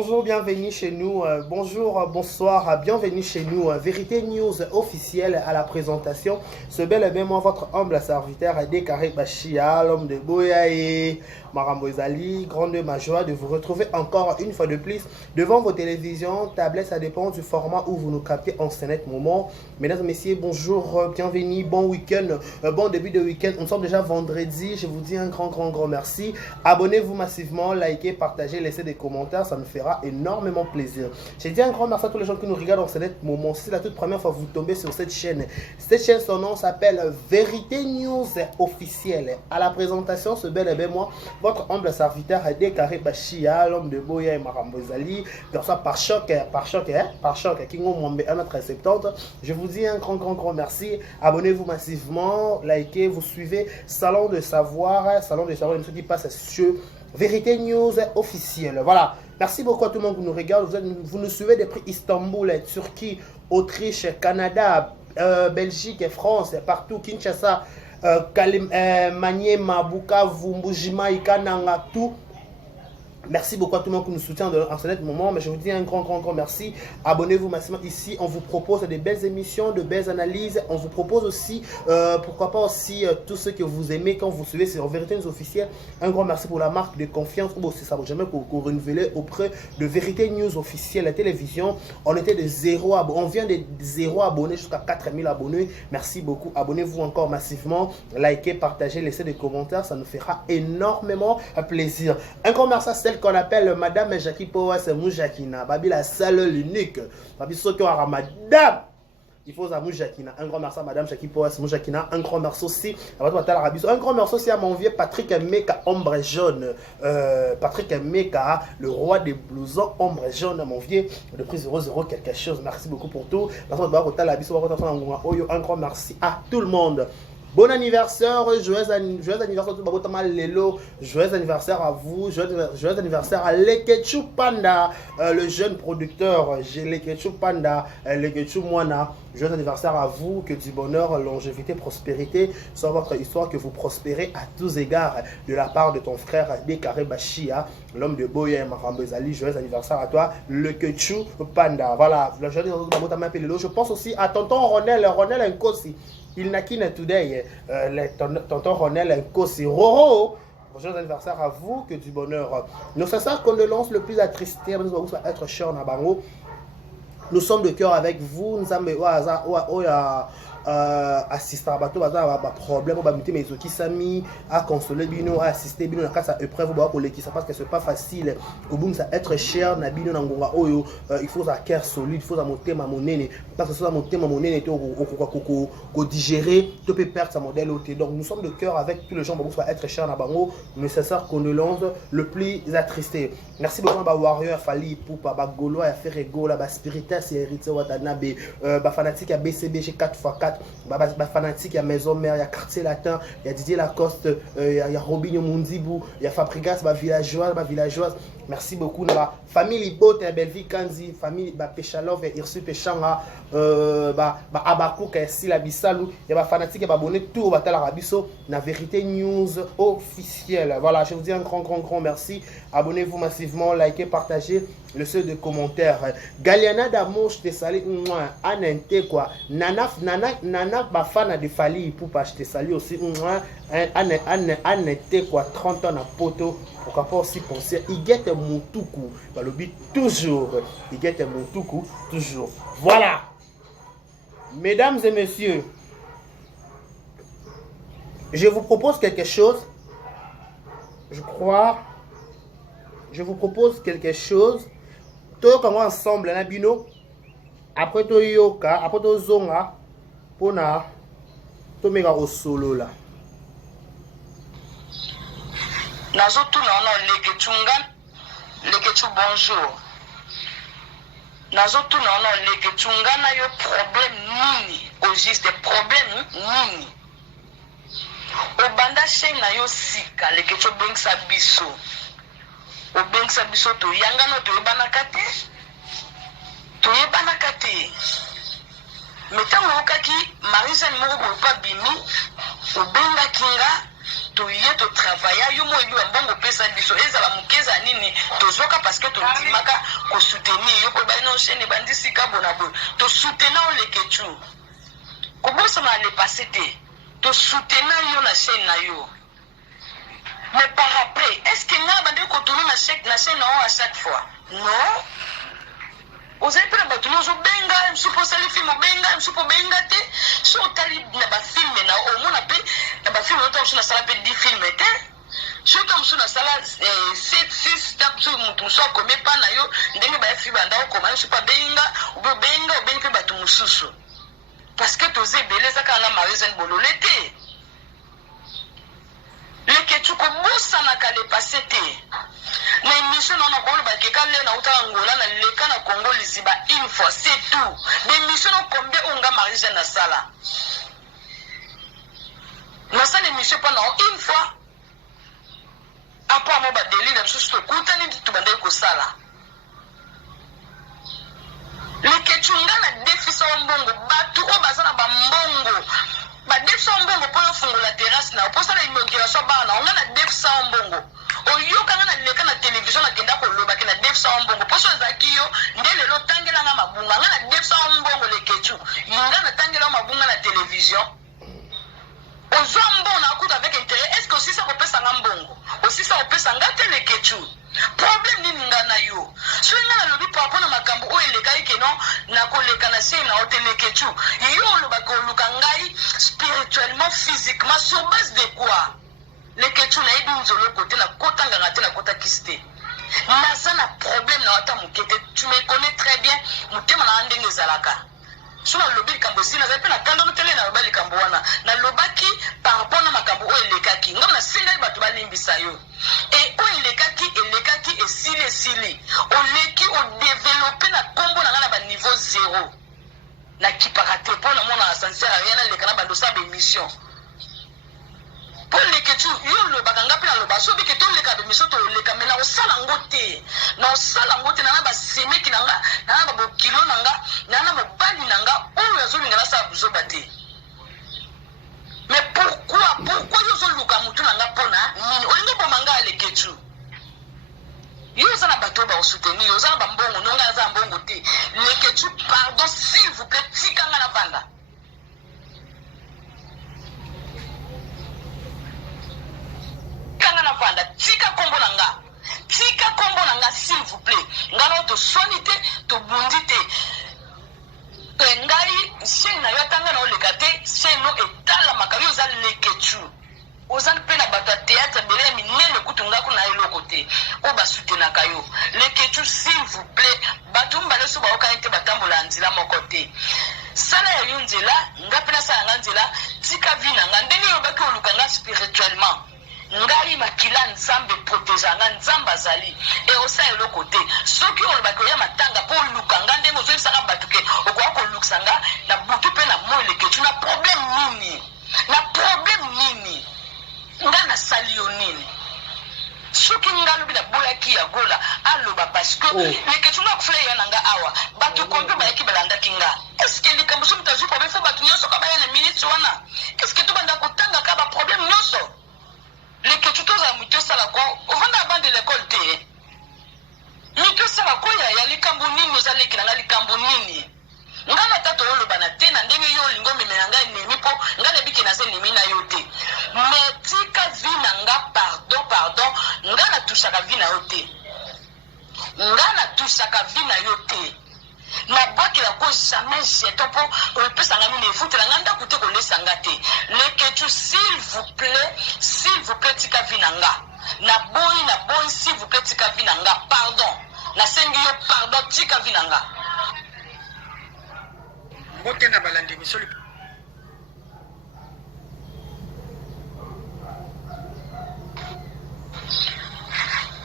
Bonjour, bienvenue chez nous. Bonjour, bonsoir, bienvenue chez nous. Vérité News officielle à la présentation. Ce bel et bien moi, votre humble serviteur, Décaré Bachia, l'homme de Boyaé, Marambo Ezali. Grande ma joie de vous retrouver encore une fois de plus devant vos télévisions, tablettes, ça dépend du format où vous nous captez en ce net moment. Mesdames et messieurs, bonjour, bienvenue, bon week-end, bon début de week-end. Nous sommes déjà vendredi. Je vous dis un grand merci. Abonnez-vous massivement, likez, partagez, laissez des commentaires, ça nous fera énormément plaisir. Je dis un grand merci à tous les gens qui nous regardent en ce net moment. Si c'est la toute première fois que vous tombez sur cette chaîne, son nom s'appelle Vérité News officielle. À la présentation, ce bel et bien moi, votre humble serviteur Décaré Bachia, l'homme de Boya et Marambo Ezali, par choc, Kingo Mwambe 1m70. Je vous dis un grand merci. Abonnez-vous massivement, likez, vous suivez Salon de Savoir, ceux qui passent sur Vérité News officielle. Voilà. Merci beaucoup à tout le monde qui nous regarde. Vous nous suivez depuis Istanbul, Turquie, Autriche, Canada, Belgique, France, partout, Kinshasa, Maniema, Bukavu, Mbujima, Ikananga, tout. Merci beaucoup à tout le monde qui nous soutient en ce net moment, mais je vous dis un grand merci. Abonnez-vous massivement ici. On vous propose des belles émissions, de belles analyses. On vous propose aussi, pourquoi pas aussi, tous ceux que vous aimez quand vous suivez sur Vérité News officielle. Un grand merci pour la marque de confiance. C'est ça, jamais qu'on renouveler auprès de Vérité News officielle, la télévision. On était de 0 abonnés. On vient de 0 abonnés jusqu'à 4000 abonnés. Merci beaucoup. Abonnez-vous encore massivement. Likez, partagez, laissez des commentaires. Ça nous fera énormément plaisir. Un grand merci à celle qu'on appelle Madame Jackie Powas Moujakina, Babi la seule, l'unique, Babi Sokyo Madame. Il faut à Moujakina. Un grand merci à Madame Jackie Powas Moujakina. Un grand merci aussi à un grand merci aussi à mon vieux Patrick Meka, ombre jaune. Patrick Meka, le roi des blousons, ombre jaune, mon vieux, de prix 00 quelque chose. Merci beaucoup pour tout. Un grand merci à tout le monde. Bon anniversaire, joyeux anniversaire tout Lelo, joyeux anniversaire à vous, joyeux anniversaire à Leketchou Panda, le jeune producteur, Leketchou Panda, Leketchou Moana, joyeux anniversaire à vous, que du bonheur, longévité, prospérité soit votre histoire, que vous prospérez à tous égards de la part de ton frère Décaré Bachia, l'homme de Boya et Marambo Ezali. Joyeux anniversaire à toi, Leketchou Panda. Voilà, je pense aussi à tonton Ronel Nkosi. Il n'a qu'une today, tonton Ronel Nkosi. Roro, joyeux anniversaire à vous, que du bonheur. Nos sincères condoléances le plus attristé, nous allons être cher na bango. Nous sommes de cœur avec vous. Nous avons assisté à problème, mais qui s'ami à consoler bino, à assister bino dans sa épreuve qui ça parce que c'est pas facile. Au bout ça être cher na bino ngonga oyo, il faut un cœur solide, il faut un thème à mon nez parce que ça mon thème à mon nez au digérer, tu peux perdre sa modèle. Donc nous sommes de cœur avec tous les gens pour être cher na bango, nécessaire condoléances le plus attristé. Merci beaucoup à Warrior Fali Poupa Bagolo à Ferrego la Spiritas et Héritier Watanabe, fanatique à BCBG 4x4. Fanatique, il y a Maison Mère, il y a Quartier Latin, il y a Didier Lacoste, il y a Robinho Mundibou, il y a Fabrigas, villageoise. Merci beaucoup. La famille Libote, Belleville Kanzi, famille Péchalov, Irsu Péchanga, Abakou, Sila Bissalou, il y a Fanatique, il y a abonné tout au Batal Arabiso, la Vérité News officielle. Voilà, je vous dis un grand merci. Abonnez-vous massivement, likez, partagez, laissez des commentaires. Galiana d'amour, je te salue, Anente quoi. Nana bafana de Fali pour pas te salue aussi, Anente quoi, 30 ans à poto. Pourquoi pas aussi penser, il guette mon toukou, le but toujours, il guette mon toukou, toujours. Voilà, mesdames et messieurs, je vous propose quelque chose, je vous propose quelque chose, tout comme ensemble, un bino, après to yoka, après to zonga, pour na, to mega au solo là. Nazo tout Leketchou bonjour. Nazo tout Leketchou na yo problème nini, au juste problème nini. Au banda na yo sika Leketchou bengsa biso. O bengsa biso to yanga no to banakate. To banakate. Metango okaki Marisa ni moko pa bimi, o benga kinga toye to travailler yo mo yo mbongo pesa biso ezala mukeza nini tozoka parce que tondimaka ko soutenir yo ko ba no chaîne bandisi ka bona bo to soutenir le kechu ko bosa na le passé te to soutenir yo na chaîne na yo mais par après est-ce que nga bande ko tourner na chaîne à chaque fois non. Vous avez pris un bâtiment, je benga, je suis pour ça les films, benga, je suis pour benga, je suis au talib, na ba film, na au moins appelé, na ba film, autant je suis na salle appelé 10 films, je suis comme sur la salle 7, 6, tape sur mon tout ça, comme pas na yo, ndenge ba film, anda comme je suis pas benga, ou benga, ba tout mususu. Parce que tous ces belés, ça quand la marise bolo l'été. Le que tu commences à n'aller passer na émission on a parlé que quand les na uta Angola na leka na Congo liziba une fois c'est tout l'émission on combien on ga marise na sala na sala émission pendant une fois après moi ba délire na sous to kutani tu bande ko sala le que tu ngana défi sa mbongo batu o bazana ba mbongo ba défi sa mbongo pour fungo la terrasse na pour ça la immigration bana on a défi sa mbongo oyo kanga na leka na télévision na kenda ko loba ke na defsa mbongo poso zakiyo ndele lo tangela nga mabunga nga na defsa mbongo le kechu nga na tangela mabunga na télévision ozo mbongo na akuta avec intérêt est-ce que aussi ça kopesa nga mbongo aussi ça kopesa nga te le kechu problème nini nga na yo so nga na lobi par rapport na makambo o eleka ike non na koleka na sena o te le kechu yo loba ko luka ngai spirituellement physiquement sur base de quoi. Les questions na ebi nzolo côté na kota ngangate na kota kiste nasa na problème na wata mukete tu me connais très bien mutema na ndenge zalaka suna lobi kambo sina zape na kando tele na lobali kambo wana na lobaki par rapport na makambo o elekaki ngam na singa bato balimbisa yo et o elekaki et sili o leki o développer na kombo na ngana ba niveau 0 na kiparate po na mona sincère rien na lekana ba dosa be mission. Pour les questions, le baganga pina le baso bi keto le kabe misoto le kamena o sala ngote na o sala ngote na ba seme kinanga na ba bokilo nanga na ba bali nanga o yazo ngala sa buzo bate. Mais pourquoi yo zo luka mutu nanga pona nini olingo bomanga le ketu yo za na bato ba o soutenir yo za na ba mbongo nonga za mbongo te le ketu pardon s'il vous plaît tikanga na banda. Tika kombo nanga s'il vous plaît ngalo to sonité to bundité ngai sena yatanga na olekate seno etala makayo za lekechu ozan pe na bato théâtre belé minene kutunga kuna eloko te o ba soutenir kayo lekechu s'il vous plaît bato mbale so ba okante batambola nzila mokote sala ya yunzela ngapena sa nganzela tika vina ngandenge yobaki olukanga spirituellement ngai makila nzambe protéger nga nzamba zali et osa eloko te soki olobaki ya matanga po lukanga ndenge ozoyisaka batuke okwa ko luksanga na butu pe na moile ketu na problème nini nga na sali yo nini soki nga lobi na bolaki ya gola aloba parce que le ketu nga kufle ya nanga awa batu kombe ba yaki balanda kinga est-ce que likambo so mutazu problème fo batu nyoso ka ba ya na minute wana est-ce que to banda kotanga ka ba problème nyoso. Les que tu t'oses à muter ça la quoi, au fond d'abord de l'école t'es. Muter ça la quoi, ya les cambonini, nous allons qu'il y a les cambonini. Ngana tato le banate, na ndenge yo lingo memenanga nemi po, ngana biki na zeni mina yote. Mais tika vina nga pardon, ngana touchaka vina yote. Ngana touchaka vina yote. Na baki la cause jamais jeton po peut sangami ne foutre la nganda koute ko le sangate le ketu s'il vous plaît tika vinanga na boy s'il vous plaît tika vinanga pardon na sengi yo pardon tika vinanga ngote na balandi misoli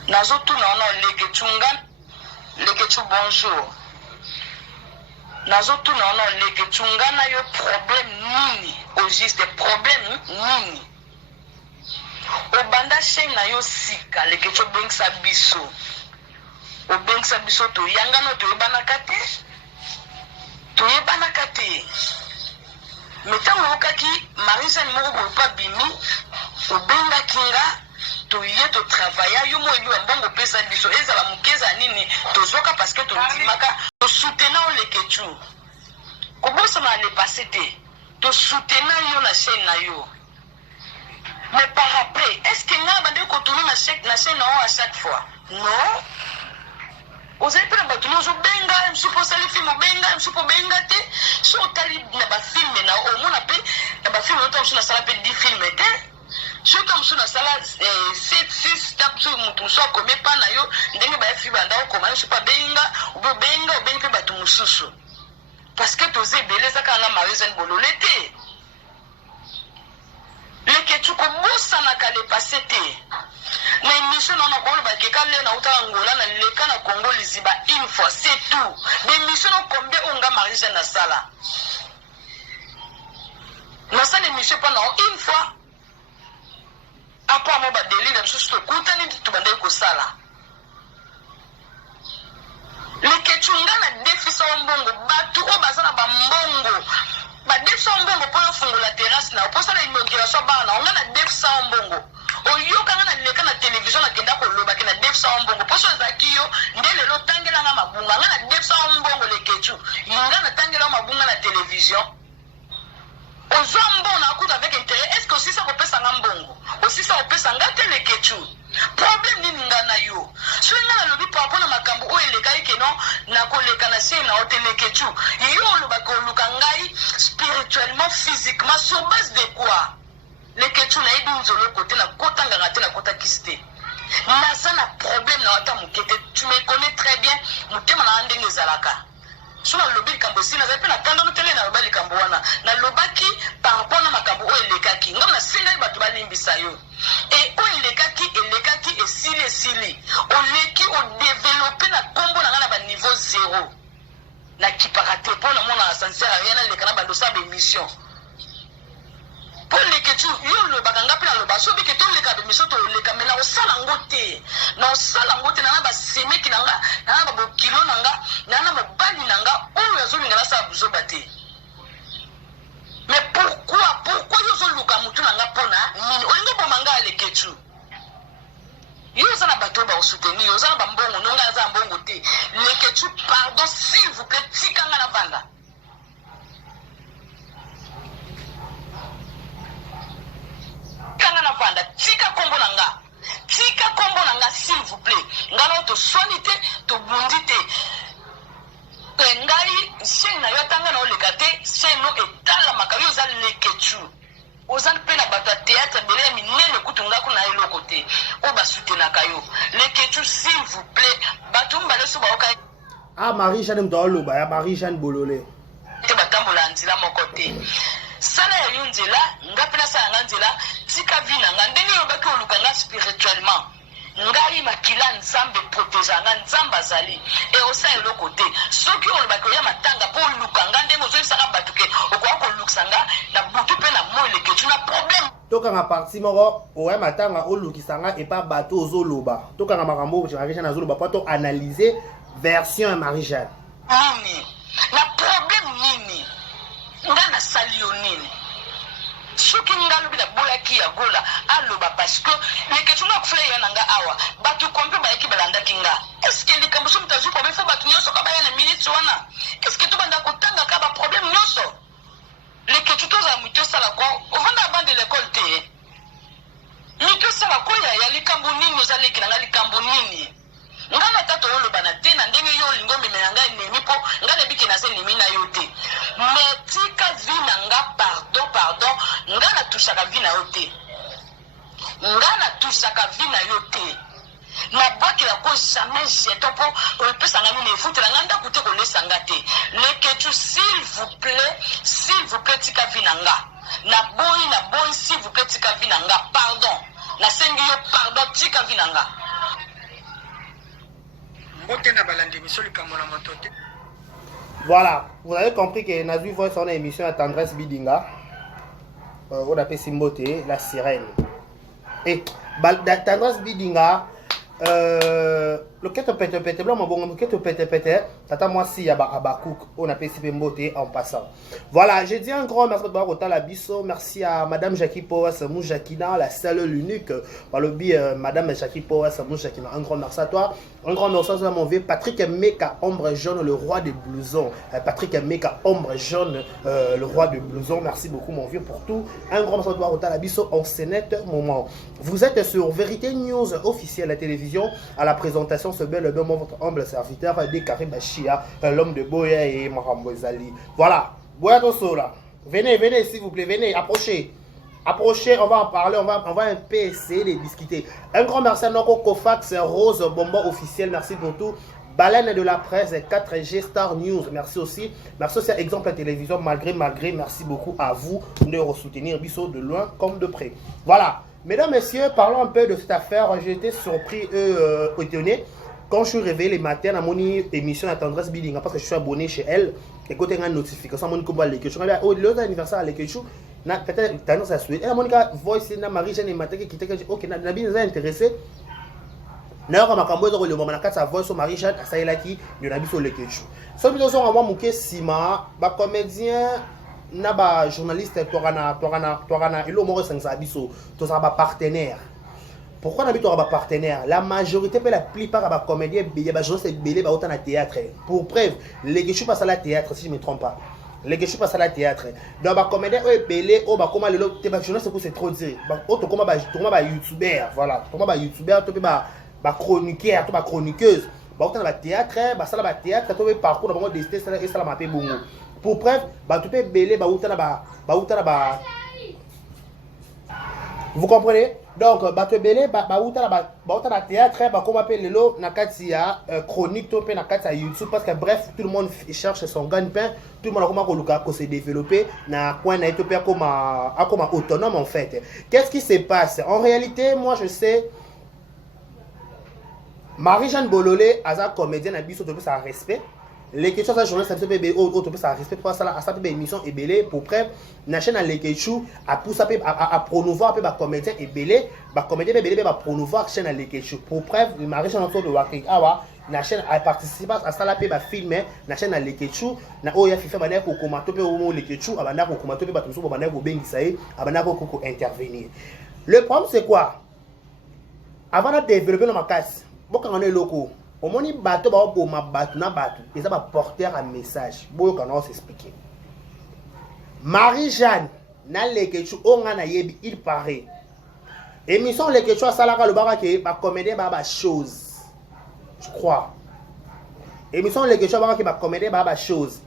nazo tu na le ketu bonjour. Nazotu na ono leke chungana yo problème nini au juste problème nini obanda chaîne na yo sika leke cho bengsa biso to yangano to yebana kate metango okaki marisa ni moko pa bimi obengaki tinga toye to travailler yo mo eliwa mbongo pesa biso ezala mukeza nini tozoka parce que tondimaka to soutenir le kechu kobosa na le passé te to soutenir yo na chaîne na yo mais par après est-ce que nga bande ko tourner na chaîne à chaque fois non vous avez pris bato nozo benga msupo sali film benga msupo benga te so tali na ba film na o mona pe na ba film autant sur la salle pe 10 films te so comme sur la salle 7 6 tap sur mutu so ko me pa na yo ndenge ba film banda ko ma so pa benga ou benga ou benga bato mususu parce que toze belé ça kana marizen bololé te le ketu ko bossa na kale passé te na émission na ko ba ke kale na uta ngola na le kana Congo liziba une fois c'est tout l'émission combien onga marizen na sala na sala émission pendant une fois après moi ba délire même chose to kutani to bande ko sala le ketu ngana defisa mbongo batu o bazana ba mbongo ba defisa mbongo po fungo la terrasse na po sala inauguration ba na ngana defisa mbongo oyo kanga na leka na télévision na kenda ko loba kena defisa mbongo po so zakiyo ndele lo tangela nga mabunga ngana defisa mbongo le ketu ngana tangela mabunga na télévision ozo mbongo na kuta avec intérêt est-ce que aussi ça peut pesa mbongo aussi ça peut pesa ngate le ketu problème ni ngana yo so ngana lobi pa pona makambo o eleka ikeno na koleka na se na hôtel ketu yo lo ba ko luka ngai spirituellement physiquement sur base de quoi le ketu na idu nzolo côté na kota nganga te na kota kiste na sana problème na wata mukete tu me connais très bien mutema na ndenge zalaka so na lobi kambo sina za pe na kanda no tele na lobali kambo wana na lobaki par rapport na makambo o elekaki ngam na singa bato balimbisa yo et o elekaki et sili o leki o développer na kombo na ngana ba niveau 0 na kiparate po na mona ascenseur rien na lekana ba dosa ba émission pour les ketu yo lo baganga pe na lo baso bi ke to leka ba émission to leka mena o sala ngote na o sala ngote na ba semeki nanga na ba bokilo nanga na ba bali nanga o yazo linga na sa buzo bate mais pourquoi yo zo luka mutu nanga pona nini olingo bomanga le ketu yo za na bato ba soutenir yo za na mbongo nonga za mbongo te le ketu pardon s'il vous plaît tikanga na vanda kanga na vanda tika kombo nanga s'il vous plaît ngala to soinité to bundité ngai chaîne na yo tanga na olekate chaîne no etala makayo za le ketu ozan pe na bato théâtre belé minene kutunga kuna elo côté o ba soutenir kayo le ketu s'il vous plaît bato mbale so ba oka ah Marie-Jeanne Mdoloba ya Marie-Jeanne Bololé te batambola nzila moko te sala ya yo nzela nga mpe nasala nga nzela tika vi na nga ndenge yobaki oluka nga spirituellement ngai makila nzambe protege nga nzambe azali e osala eloko te soki olobaki oya matanga mpo oluka nga ndenge ozoyebisaka bato ke okoka kolukisa nga na butu mpe na moi leketu na problème tokanga parti moko oya matanga olukisa nga epa bato ozoloba tokanga makambo Marie-Jeanne azoloba mpo to analyser version ya Marie-Jeanne nini na problème nini nga nasali yo nini soki nga lobi na bolaki ya gola aloba parce que leketu nga kufula ya nanga awa bato kompe bayaki balandaki nga est-ce que likambo so mutazu problème fo bato nyonso kabaya na minute wana est-ce que tobanda kotanga ka ba problème nyonso leketu tozala mutu osala ko ovanda bande l'école te mutu osala ko ya likambo nini ozaleki na nga likambo nini nga na tato oloba na te na ndenge yo olingo memela ngai nemi mpo nga nayebiki naza enemi na yo te mais tika vi na nga pardon nga natusaka vi na yo te nga natusaka vi na yo te nabwakela ko jamais jeto mpo opesanga nini efutela nga ndako te kolesa nga te leketu s'il vous plaît tika vi na nga naboyi s'il vous plaît tika vi na nga pardon nasengi yo pardon tika vi na nga voilà, vous avez compris que Nazui voit son émission à Tendresse Bidinga. On appelle Simbote, la sirène. Et Tendresse Bidinga, le quête pète blanc, mon bon, le quête pète. Tata moi si yaba abakouk, on a PCP Mbote en passant. Voilà, j'ai dit un grand merci à Rota Labisso, merci à Madame Jackie Poas Moujakina, la seule, l'unique, par le biais Madame Jackie Poas Moujakina. Un grand merci à toi. Un grand merci à mon vieux Patrick Meka, ombre jaune, le roi des blousons. Patrick Meka, ombre jaune, le roi des blousons. Merci beaucoup mon vieux pour tout. Un grand merci à toi Rota Labisso en scénette moment. Vous êtes sur Vérité News officielle à la télévision, à la présentation, ce bel moment, votre humble serviteur, Décaré Bachia, l'homme de Boya et Mahambozali. Voilà, Boya Tosola. Venez, venez s'il vous plaît, venez, approchez. Approchez, on va en parler, on va un peu essayer de discuter. Un grand merci à Noko Kofax, Rose Bomba officiel, merci pour tout. Baleine de la presse, 4G Star News, merci aussi. Merci aussi à Exemple à Télévision, malgré, merci beaucoup à vous de soutenir Bissot de loin comme de près. Voilà. Mesdames, messieurs, parlons un peu de cette affaire. J'ai été surpris et étonné quand je suis réveillé les matins à mon émission à Tendresse Bilinga parce que je suis abonné chez elle. Et quand il y a une notification, mon combat les questions. Oh, l'autre anniversaire à l'équipe, peut-être tendance à souhaiter. Et Monica voice na Marie-Jeanne et Maté qui était OK, n'a bien intéressé. D'ailleurs, ma cambo de le moment na sa voix sur Marie-Jeanne, ça est là qui de na biso l'équipe. So biso so moi muke sima, ba comédien na ba journaliste torana elo moro sangsa biso to sa ba partenaire. Pourquoi n'habite pas partenaire? La majorité, la plupart des comédiens, il y a des gens qui sont autant à théâtre. Pour preuve, les gens passent à la théâtre, si je ne me trompe pas. Les gens passent à la théâtre. Donc, les comédiens, c'est trop dire. Les youtubeurs, voilà. Les youtubeurs, les chroniqueurs, les chroniqueuses. Autant à la théâtre, ça la théâtre, tu parcours dans le destin et ça la m'a bon. Pour preuve, tu peux belé, vous comprenez? Donc, Batebele, la théâtre, comme appelle le lot, Nakatia, chronique, topé, Nakatia YouTube, parce que bref, tout le monde cherche son gagne-pain, tout le monde a comment se développer, na quoi na Ethiopia comme autonome en fait. Qu'est-ce qui se passe? En réalité, moi je sais, Marie-Jeanne Bololé, Aza comédienne, a bis au ça respect. Les questions de la journée, ça peut être ça respect pour ça, ça peut émission et belé pour preuve, la chaîne à l'équechou à pousser à promouvoir un comédien et belé, comédien belé va promouvoir chaîne à l'équechou pour preuve, Marie-Jeanne autour de Wakik Awa, la chaîne a participé à ça la paix va filmer, la chaîne à l'équechou, na oya fifa bana pour commenter au l'équechou, abana pour commenter ba tout bana pour bengisaï, abana pour intervenir. Le problème c'est quoi? Avant de développer ma casse, beaucoup on est locaux. Au moins, il bateau ma bateau na bateau. Et ça va porter un message. Bon, on va s'expliquer. Marie-Jeanne, na lekechu ongana yebi il paraît. Émission lekechu salara le barake ba comédie ba chose. Je crois. Émission lekechu barake ba comédie ba chose.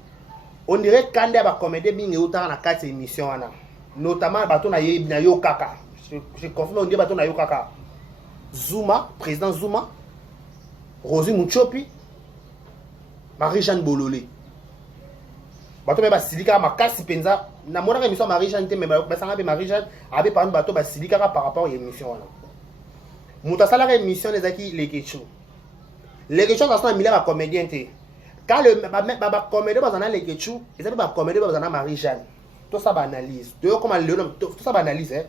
On dirait quand ba comédie binge autant na 4 émissions ana. Notamment bateau na yebi na yo kaka. Je confirme on dit bateau na yo kaka. Zuma, président Zuma. Rosie Mouchopi, Marie-Jeanne Bololé. Bato ba silika makasi penza na mona émission Marie-Jeanne te mais ba sanga Marie-Jeanne avait par bato ba silika par rapport à émission wana. Muta sala émission les aki les kecho. Les kecho ça sont mille ba comédien te. Quand le ba comédien ba zana les kecho, ils avaient ba comédien ba zana Marie-Jeanne. Tout ça ba analyse. Tout comment le nom tout ça ba analyse hein.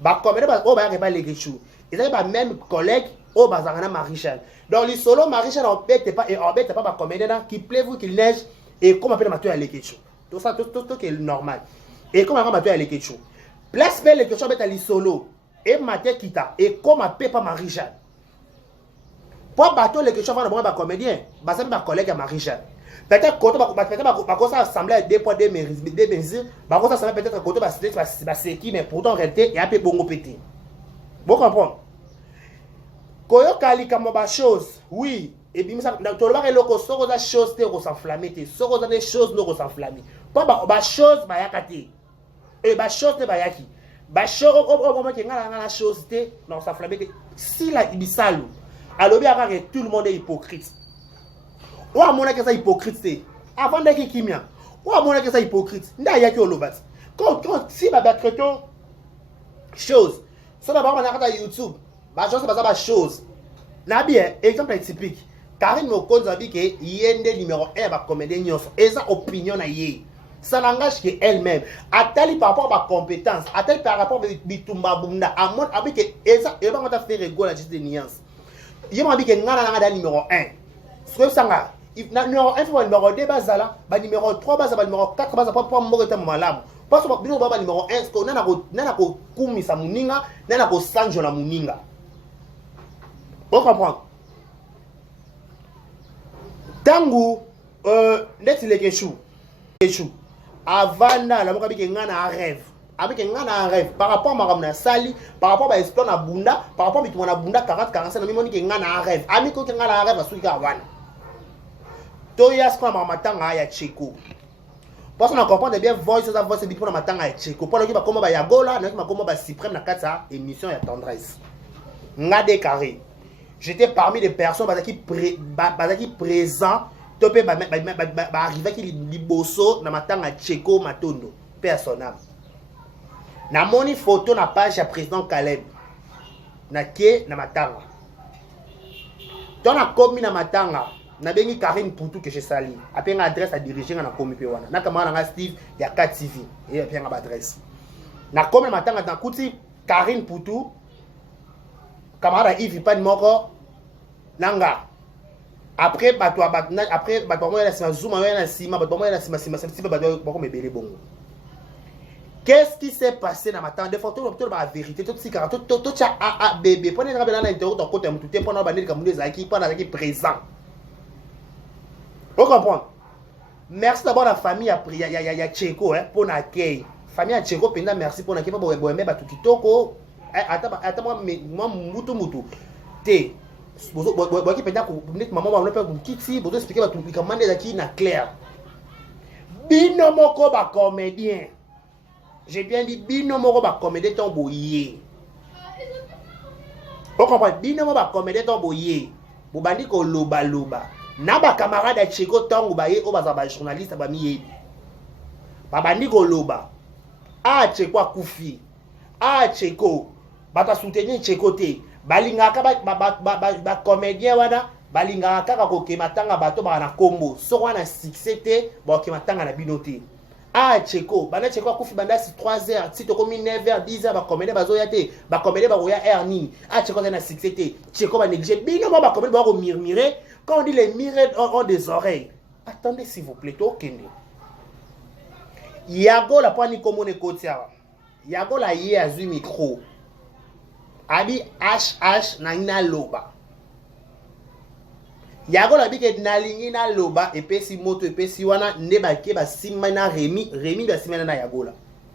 Ba comédien ba o ba ba les kecho. Ils avaient ba même collègue au bazarana Marie-Jeanne. Donc les solo Marie-Jeanne embête pas ma comédien qui pleuve qu'il neige et comme appelle Mathieu à l'équechou. Tout ça tout qui est normal. Et comme appelle Mathieu à l'équechou. Place belle l'équechou bête à les solo et Mathieu quitta et comme appelle pas Marie-Jeanne. Pour bateau l'équechou va d'abord ma comédien, basé ma collègue à Marie-Jeanne. Peut-être quand ça assemblée deux poids deux mesures, ça semble peut-être côté c'est qui mais pourtant en réalité il y a un peu bon pété. Vous comprenez? Koyo kali kama ba chose, oui, et bien ça dans tout le monde loko soko za chose te ko s'enflammer te, soko za des choses no ko s'enflammer. Pas ba chose ba yakati. Et ba chose te ba yaki. Ba chose au moment que ngala chose te non s'enflammer te. Si la ibisalu, alobi akare tout le monde est hypocrite. Ou amona que ça hypocrite te. Avant de ki kimia. Ou amona que ça hypocrite. Nda yaki olovat. Quand si ba traiter chose, ça va ba na YouTube. Bah, je sais pas chose. Là bien, exemple typique. Karine Mokonza dit que yende numéro 1 va comédien nyos. Et ça opinion na yé. Ça n'engage que elle-même. A-t-elle par rapport à ma compétence, a-t-elle par rapport à bitumba bunda, à mon avis que ça et va faire rigoler la juste des nuances. Il m'a dit que ngana ngada numéro 1. Ce que ça nga, numéro 1 fois numéro 2 bazala, ba numéro 3 bazala, numéro 4 bazala pour moko ta malamu. Parce que bino baba numéro 1 ce qu'on na ko kumisa muninga, na ko sanjo la muninga. On comprend. Tangu let's les Kechou. Avant la moka bike ngana a rêve. Avec un rêve par rapport à ma sali, par rapport à exploit na bunda, par rapport à mon bunda 40 45 na mimoni ke ngana a rêve. Ami ko ngana a rêve asuka wana. Toya skwa ma matanga ya Cheko. Parce qu'on comprend bien voice ça voice dit pour matanga ya Cheko. Pour le ki ba koma ba yagola, na ki ba koma ba suprême na kata émission ya tendresse. Ngade carré. J'étais parmi les personnes qui présent topé ba arriver qui liboso na matanga Cheko Matondo personnel. Na moni photo na page ya président Caleb na kie na matanga. Ton na komi na matanga na bengi Karine Poutou que je sali. Après une adresse à diriger na komi pe wana. Na kama na Steve ya KTV et puis na adresse. Na komi na matanga na kuti Karine Poutou camarade Yves pas moko nanga. Après bato moi na sima zuma na sima bato moi na sima bato bako mebele bongo. Qu'est-ce qui s'est passé dans ma tante de photos de la vérité tout si car tout a bébé prenez la belle interview dans côté tout temps pendant banner comme des acquis pendant qui présent. Vous comprenez? Merci d'abord la famille a ya Cheko hein pour l'accueil. Famille a Cheko penda merci pour l'accueil pour boire ba tout kitoko. Attends moi mutu. Té bozo qui penda ko maman ba on peut kiti bozo expliquer ba tout comment des acquis na clair. Bino moko ba comédien. J'ai bien dit, binomo va comméder ton boyer. Vous comprenez? Binomo va comméder ton boyer. Vous bandit ko loba. Naba camarade à Cheko tango baye o bazaba journaliste ba miye. Ba bandi ko loba. Ah Cheko akufi. Ah Cheko. Bata soutenir Cheko te. Balinga ka ba comédien wana. Balinga ka ko kematanga bato ba na kombo. So wana succès te, ba kematanga na binote. Ah Cheko, bana Cheko akufi banda si 3h, si to komi 9h, 10h ba comédie bazoya te, ba comédie ba roya air ni. Ah Cheko na succès te. Cheko ba négliger bino ba comédie ba murmurer. Quand on dit les mires ont des oreilles. Attendez s'il vous plaît, to kende. Yago la pani komone kotia. Yago la ye azu micro. Abi HH na ina loba. Yago la bi ke nalingi na loba epesi moto epesi wana ne ba ke ba simana Remi ba simana na Yagola.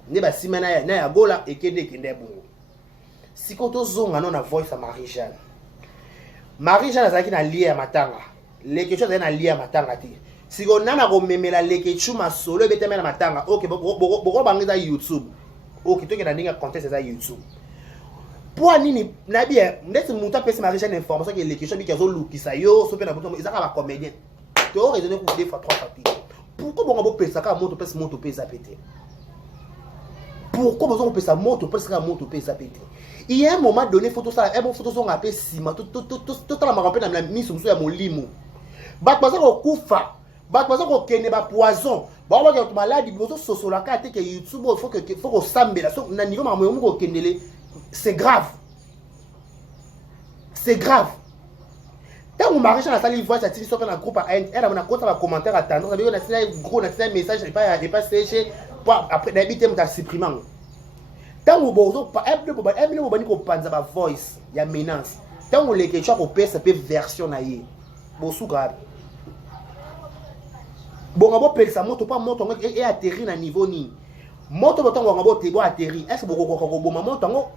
Ne ba simana na Yagola ekende kende bongo. Sikoto zonga non na voice à Marie-Jeanne. Marie-Jeanne azaki na lia ya matanga. Leke chose na lia ya matanga te. Siko nana ko memela leke chuma solo beteme na matanga. OK boko bangiza YouTube. OK to ke na ndinga contest za YouTube. Pour nini na bien ndeti muta pesi Marie-Jeanne information que leke chose bi kezo lukisa yo so pe na boto ezaka ba comédien. To raisonner pour deux fois trois fois. Pourquoi bon pesa ka moto pesa pété? Pourquoi besoin pesa moto pesa pété? Il y a un moment donné, photo ça, un photo sont appelé ciment, tout la marque na mise sur ya molimo. Bat baza ko kufa, bat baza ko kene ba poison. Ba wa ke maladi bozo sosola ka te ke YouTube faut que sambela so na niveau ma mo ko kenele. C'est grave. C'est grave. Tant on marche na sali voix ça tire sur un groupe elle a compte un commentaire à tendance, ça veut dire un gros message pas séché après d'habiter me supprimant. Tant on bozo pas elle bani ko panza ba voice ya menace. Tant on les question ko PSP version na ye. Bosu grave. Bon ngabo pelsa moto pas moto et atterri na niveau ni. Moto boto ngabo te bo atterri. Est-ce que boko boma moto ngo?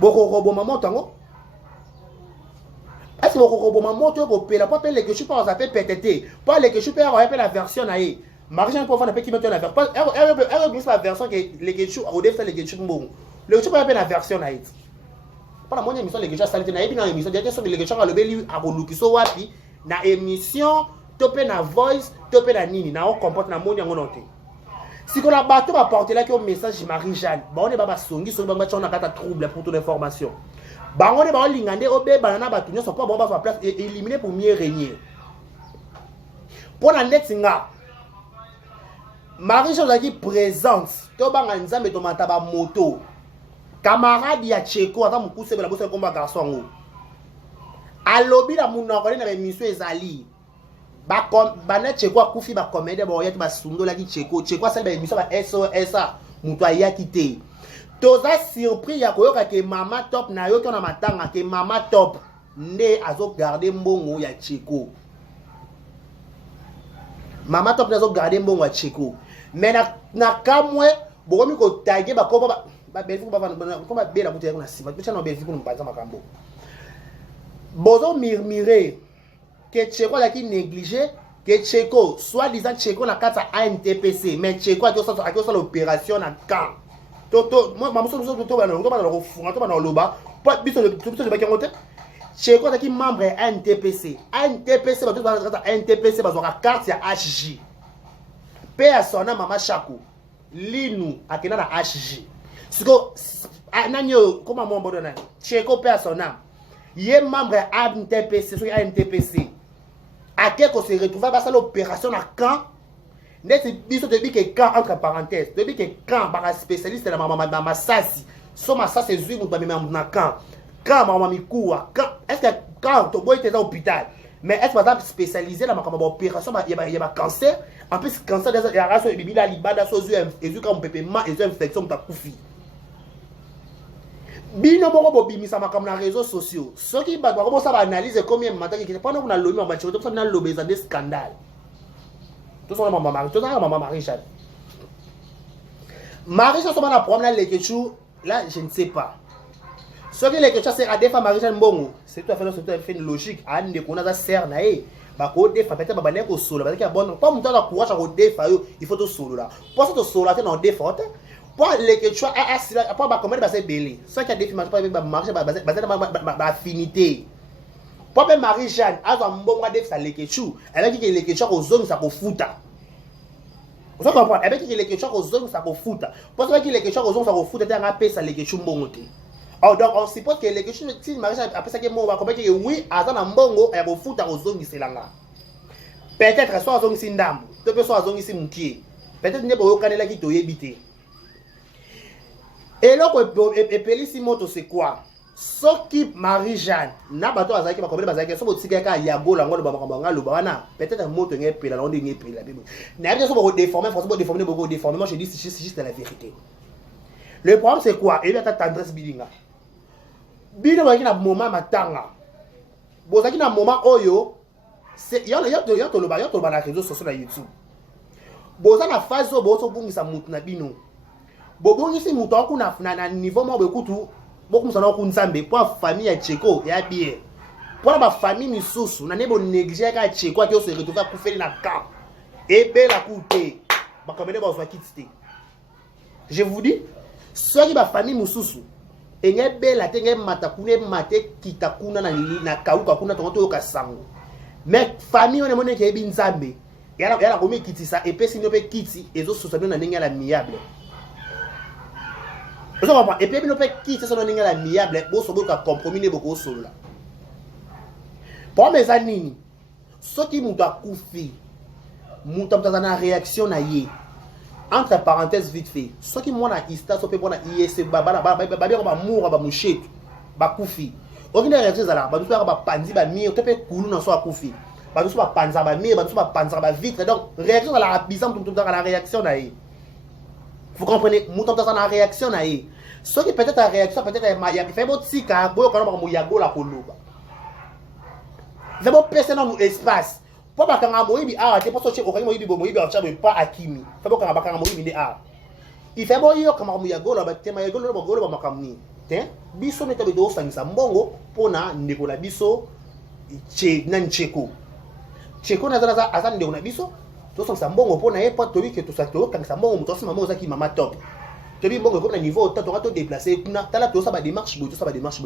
Boko boma moto ngo? Est-ce que boko boma moto ko pela pas pele que je pense ça peut péter. Pas les que je peux avoir la version na ye. Marie-Jeanne pour faire qui mettre la version. Elle glisse la version que les Getchou au début les Getchou bon. Le Getchou pas la version na it. Pas la moindre émission les Getchou ça na émission émission déjà sur les Getchou le beli a kolukiso wapi na émission topé na voice topé na nini na on comporte na moindre ngonote. Si qu'on a bateau va porter là que message Marie-Jeanne. Ba on est ba songi so ba na kata trouble pour toute information. Ba on est ba lingande obe banana ba tunyo so pas bon ba sa place et éliminer pour mieux régner. Pour la net singa Marie-Jeanne qui présente, to banga nzambe to mataba moto. Camarade ya Cheko ata mukuse bela bosa komba garçon ngo. alobi la munoko na émission ezali ba na cheko akufi ba comédie ba oyaki ba sundo la ki cheko ça ba émission ba SOS muto ayaki te toza surpris ya koyoka ke mama top na yo na matanga ke mama top nde azo garder mbongo ya cheko mama top nazo garder mbongo ya cheko mais na kamwe bokomi ko tagger ba ko ba Belgique ba ba bela kutia kuna siba tu chana Belgique kuna mpanza makambo bozo murmurer que Cheko la qui négligé que Cheko soit disant Cheko na kata ANTPC mais Cheko a fait l'opération na camp toto moi mamuso to ba no funga to ba no loba pas biso le ba kengote Cheko la qui membre ANTPC ba to ba kata ANTPC ba zo ka carte ya HJ pe a sona mama Chakou linu akena na HJ siko nanyo comment mon bodona Cheko pe a sona yé membre ANTPC sur ANTPC à quel qu'on se retrouve à l'opération à camp n'est-ce depuis que camp entre parenthèses depuis que camp par spécialiste de la maman sasi so ma ça c'est zuimu ba même na camp maman mikoua camp est-ce que quand tu bois était dans l'hôpital mais est-ce que pas spécialisé dans ma opération il y a cancer en plus cancer des la race bibi la libada so yeux et yeux comme pépement et infection ta koufi bino moko bobimisa makambo na réseaux sociaux soki ba ko ça ba analyse combien mataki ki pendant qu'on a lomi en bâtiment to na lobeza des scandales to so maman Marie to na maman Marie Jeanne so na problème les ketchou là je ne sais pas soki les ketchou c'est à des femmes Marie Jeanne bongo c'est tout à fait une logique ande ko na za ser na e ba ko defa peut-être ba bane ko solo ba ki bon pas muto na courage ko defa yo il faut to solo là pour ça to solo là na defa pour les que tu as pour ba comment ba c'est belé ça qui a défini pas ba marché ba affinité pour Marie Jeanne azo mbongo def ça les que tu avec qui les que tu ko zone ça ko futa vous comprenez avec qui les que tu ko zone ça ko futa pour ça qui les que tu ko zone ça ko futa dans apé ça les que tu mbongo te donc on suppose que les que tu si Marie Jeanne après ça que mo ba comprendre que oui azana mbongo ya ko futa ko zone selanga peut-être soit zone si ndambo to peut soit zone si mukie peut-être ne bo kanela ki to yebité. Et là, et Pélissi moto c'est quoi? Ce qui Marie-Jeanne, n'a pas toi à Zaki, ma commune Bazaki, sauf au Tigaka, Yago, la Ngol, Bamanga, Lubana, peut-être un moto n'est pas là, on n'est pas là. N'a pas de déformer, forcément déformer, beaucoup déformer. Moi je dis c'est juste la vérité. Le problème c'est quoi? Il y a ta tendresse bilinga. Bilinga, il y a un moment matanga. Bon, ça qui a un moment oyo, c'est il y a le réseau social sur YouTube. Bon, ça la phase où bon, ça bouge ça monte na bino. Bobo ici muto kuna na niveau mo bekutu boku msana ku nzambe pour famille ya Cheko ya bien pour ba famille misusu na nebo négliger ka Cheko ki o se retrouver ku feli na camp et bela coûter ba kamene ba so kitite je vous dis ceux qui ba famille misusu enye bela tenge mata kune mate kitakuna na kauka kuna tonto yo kasango mais famille on emone ke bi nzambe yala komi kitisa et pesi no pe kiti ezo sosabe na ndenge la miable. Et puis, nous pouvons quitter son nom amiable pour se compromis beaucoup solo là. Pour mes amis, ceux qui m'ont couffé, m'ont une réaction na yé. Entre parenthèses vite fait, ceux qui m'ont na ista, ceux qui m'ont na IS, baba moura, ba mouchet, ba couffé. Aucune réaction là, ba nous ba panzi, ba mire, tu peux couler dans soit couffé. Ba nous ba panza, ba mire, ba nous ba panza, ba vite. Donc réaction à la bizarre tout dans la réaction na yé. Vous comprenez, mouton dans la réaction na yé. Ce qui peut-être la réaction peut-être il y a fait bon tika boyo kana mo yago la koloba. C'est bon personne dans l'espace. Pour ba kanga moyibi ah te poso che okani moyibi bo moyibi a chabe pas akimi. Fait bon kanga ba kanga moyibi de ah. Il fait bon yo kama mo yago la ba tema yago lo ba golo ba makamni. Te biso ne tabe do sangisa mbongo pona ndeko la biso che nan Cheko. Cheko na za azan ndeko na biso. To sangisa mbongo pona e pas to wi ke to sakto kanga mbongo mutosi mama ozaki mama top. Tu dis bon comme le niveau tu auras tout déplacé tu as tout ça va démarche tout ça va démarche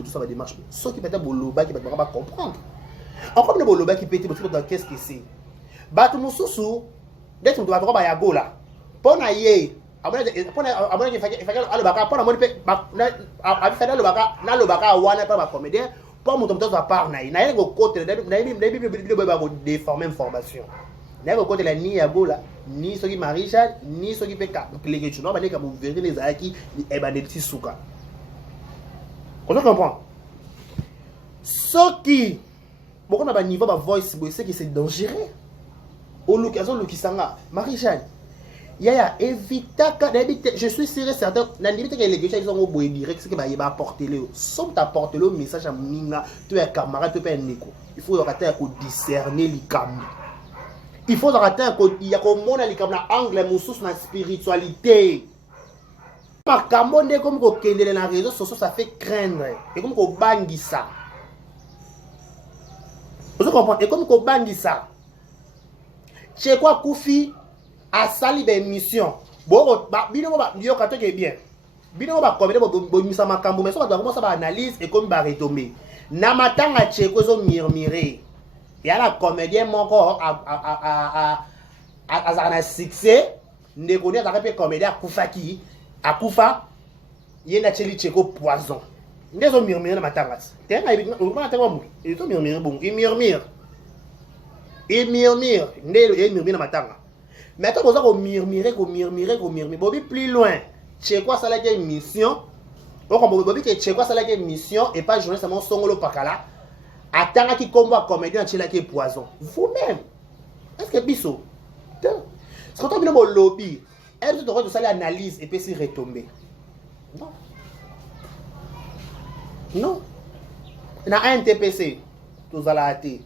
ce qui peut être boloba qui va pas comprendre encore le boloba qui peut être dans qu'est-ce que c'est batu mususu d'être tu vas droit ba yago là pona ye abona il fait allo baka pona mo pe a fait allo baka na lo baka wana pas ba comédien pour mon temps va par na il go côté na ba go déformer information. N'est pas côté la ni Yagola, ni ceux qui Marie-Jeanne, ni ceux qui fait les questions. Non, mais vous verrez les Aaki, et ben des petits soukas. On comprend. Ce qui Beaucoup na ba niveau ba voice boy c'est que c'est dangereux. Au look azo look sanga Marie-Jeanne. Yaya évita je suis sûr et certain na limite que les gars ils ont boy direct c'est que ba yeba porter le sauf t'apporter le message à minga tu es camarade tu es neko. Il faut rater à discerner les cam. Il faut rater à il y a comme on a les cam na angle musus na spiritualité. Par camonde comme ko kende na réseaux sociaux ça fait craindre et comme ko bangi ça. Vous comprenez? Et comme ko bangi ça. Chez quoi Koufi a sali des missions. Bon, bino ba yo kato ke bien. Bino ba komede bo misa makambo mais so ba commencer ba analyse et comme ba retomber. Na matanga cheko zo murmurer. Ya la comédien moko a na succès ndeko ni azaka pe comédien akufa ki akufa yena cheli cheko poison. Ndezo murmurer na matanga. Tenga on tanga mu. Il to murmurer bon, il murmure. Il murmure, il murmure dans ma tanga. Mais quand vous avez murmurer, Bobby plus loin. C'est quoi ça la mission? Bobby que c'est quoi ça la mission et pas journaliste mon songolo pakala. Attends qui combat comédien c'est la qui poison. Vous-même. Est-ce que biso? C'est quand on vient au lobby, est-ce que tu dois faire l'analyse et puis s'y retomber? Non. Non. Dans un TPC, tout ça l'a été.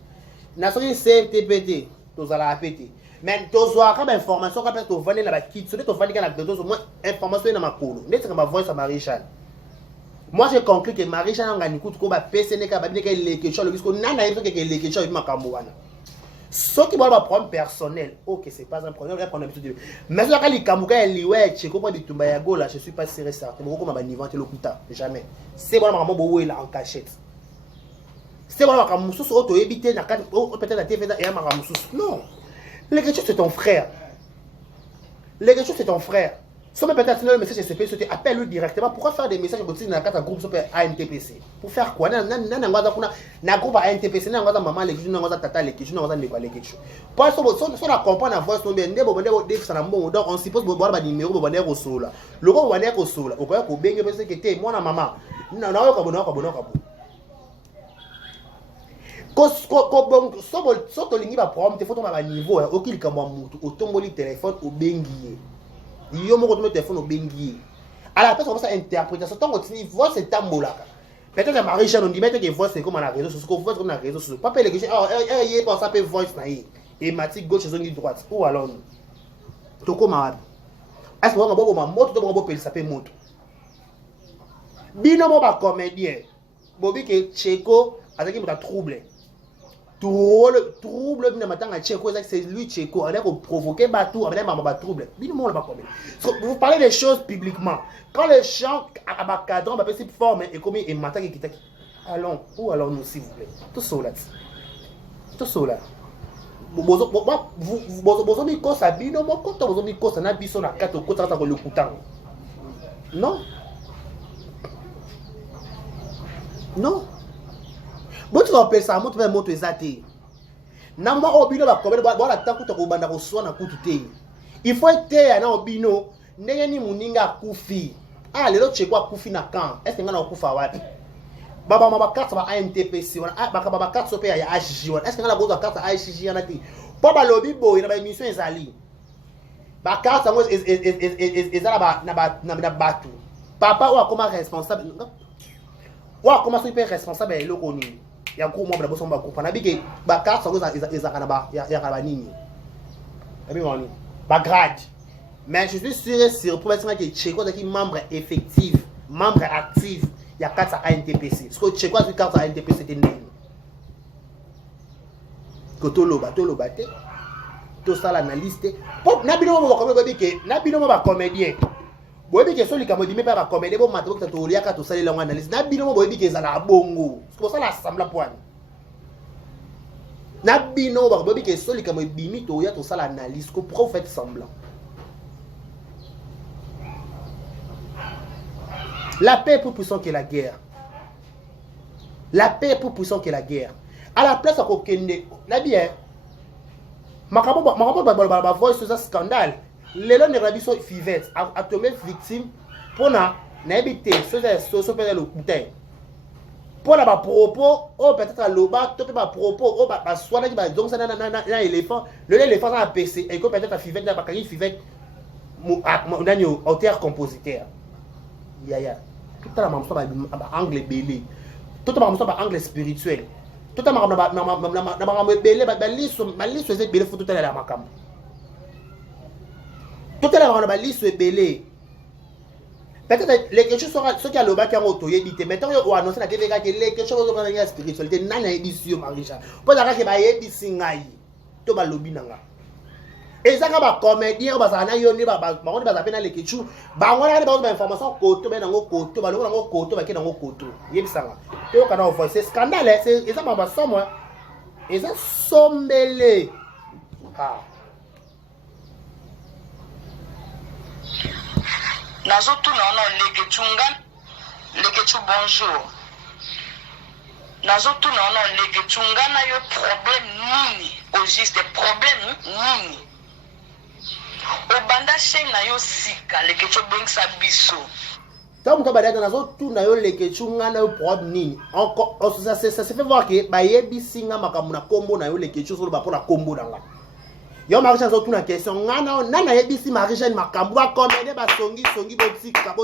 Na soki CFTPT tozala apete mais tozwa ka ba information ka peut to vendre na ba kit so to vendre ka na dozo moins information na makolo ndetse ka ba voice à Marie-Jeanne. Moi j'ai conclu que Marie-Jeanne ngani kutu ko ba PCN ka ba bine ka leke cho le bisko nana yeso ke leke cho makambo wana soki ba problème personnel OK c'est pas un problème on a l'habitude mais ça ka likamuka liwe cheko po bitumba ya gola je suis pas sûr certain ko ma ba niveau te lokuta jamais c'est bon maman bo wela en cachette. C'est voilà comme Moussous auto éviter na peut-être la TV et ma Moussous. Non. Les gars c'est ton frère. Les gars c'est ton frère. Si peut-être le message SCP c'était appelle-le directement. Pourquoi faire des messages comme dans quatre groupes super ANTPC? Pour faire quoi? Na groupe ANTPC na ngoza maman les gens na ngoza tata les gens na ngoza ndeko les gens. Pour ça la comprendre la voix no bien ndebo ndebo def ça na mbongo donc on suppose boire ba numéro bo bandeko sola. Le ko bandeko sola. Okoya ko benga parce que te moi na maman. Na yo ka bona. So to lingi ba problème te faut tomber à niveau okili kama mutu otomboli téléphone obengiye yo moko to téléphone obengiye à la place on va ça interprétation tant que voix c'est tambolaka peut-être Marie-Jeanne on dit mettre que voix c'est comme na réseau social voix comme na réseau social pas les que oh pas ça peut voice na et matique gauche zone droite ou alors to koma est-ce que on va bobo ma moto to bobo pel ça peut moto bino mo ba comédien bobi que Cheko avec qui trouble trouble bien matin à Cheko c'est lui Cheko avec provoquer batou avec maman trouble bien monde pas comme vous parlez des choses publiquement quand les gens à cadran va passer forme et comme et matin qui allons ou alors nous s'il vous plaît tout cela vous mi ko sabino mo ko to mi ko na biso na kato ko tata ko le kutango non bon tu appelles ça monte vers moto ezate na mo obino ba kombe ba la takuta ko banda ko swana kutu te il faut être na obino ndenge ni muninga kufi lelo Cheko kufi na kan est-ce ngana kufa wapi baba mama carte ba ANTPC wana ba carte so pe ya HJ wana est-ce ngana goza carte HJ yana ti po ba lobby boy na ba émission ezali ba carte ngo ezala ba na batu papa ou comment responsable wa comment so hyper responsable et le koni ya ko mo bla boso ba ko pana bige ba carte so ezaka na ba ya ka nini abi wani ba grade mais je suis sûr pour être que Cheko est membre effectif membre actif il y a carte à NTPC parce que Cheko a carte à NTPC c'était nini ko to loba te to ça l'analyste pop na bino mo ko be ke na bino mo ba comédien boyebi ke soli kamodi me pa ba comédien bo mato ko to liaka to salela ngwana analyse na bino mo boyebi ke za na bongo c'est pour ça la assemblée poine na bino ba boyebi ke soli kamodi bimi to ya to sala analyse ko pour faire semblant. La paix est plus puissante que la guerre. La paix est plus puissante que la guerre. À la place à kokende na bien makabo ba voice ce scandale lelo ne rabiso fivette a tombé victime pour na éviter ce perdre le couteau pour la propos oh peut-être à l'oba to pas propos oh bah soit qui bah donc ça na éléphant l'éléphant a PC et que peut-être à fivette na ba kaki fivette mo auteur compositeur ya tout à la même soit anglais belé tout à la même soit anglais spirituel tout à la même belé ba liso c'est belé faut tout à la makam tout à la même liso belé. Peut-être les questions sont ceux qui ont le bac en auto, ils disent maintenant on annonce la TV que les questions sont dans la spiritualité, nana édition Marisha. Pour ça que ba édition ngai. To ba lobi nanga. Et ça ba comédien ba ça na yo ni ba on ba zapena les questions. Ba ngona ba information koto ba nango koto ba nango koto ba ke nango koto. Yebisanga. To kana offre c'est scandale, c'est ça ba somme. Et ça sombele. Ah. nazotuna wana leketu bonjour nazotuna wana leketu ngana yo problème nini au juste problème nini obanda chaîne na yo sika leketu bengisa biso tant que badata nazotuna yo leketu ngana yo problème nini encore ça se fait voir que ba yebisi nga makambo na kombo na yo leketu solo ba pona kombo nanga. Yo Marie-Jeanne surtout na question ngana nana yebisi Marie-Jeanne makambo ba combien ba songi botika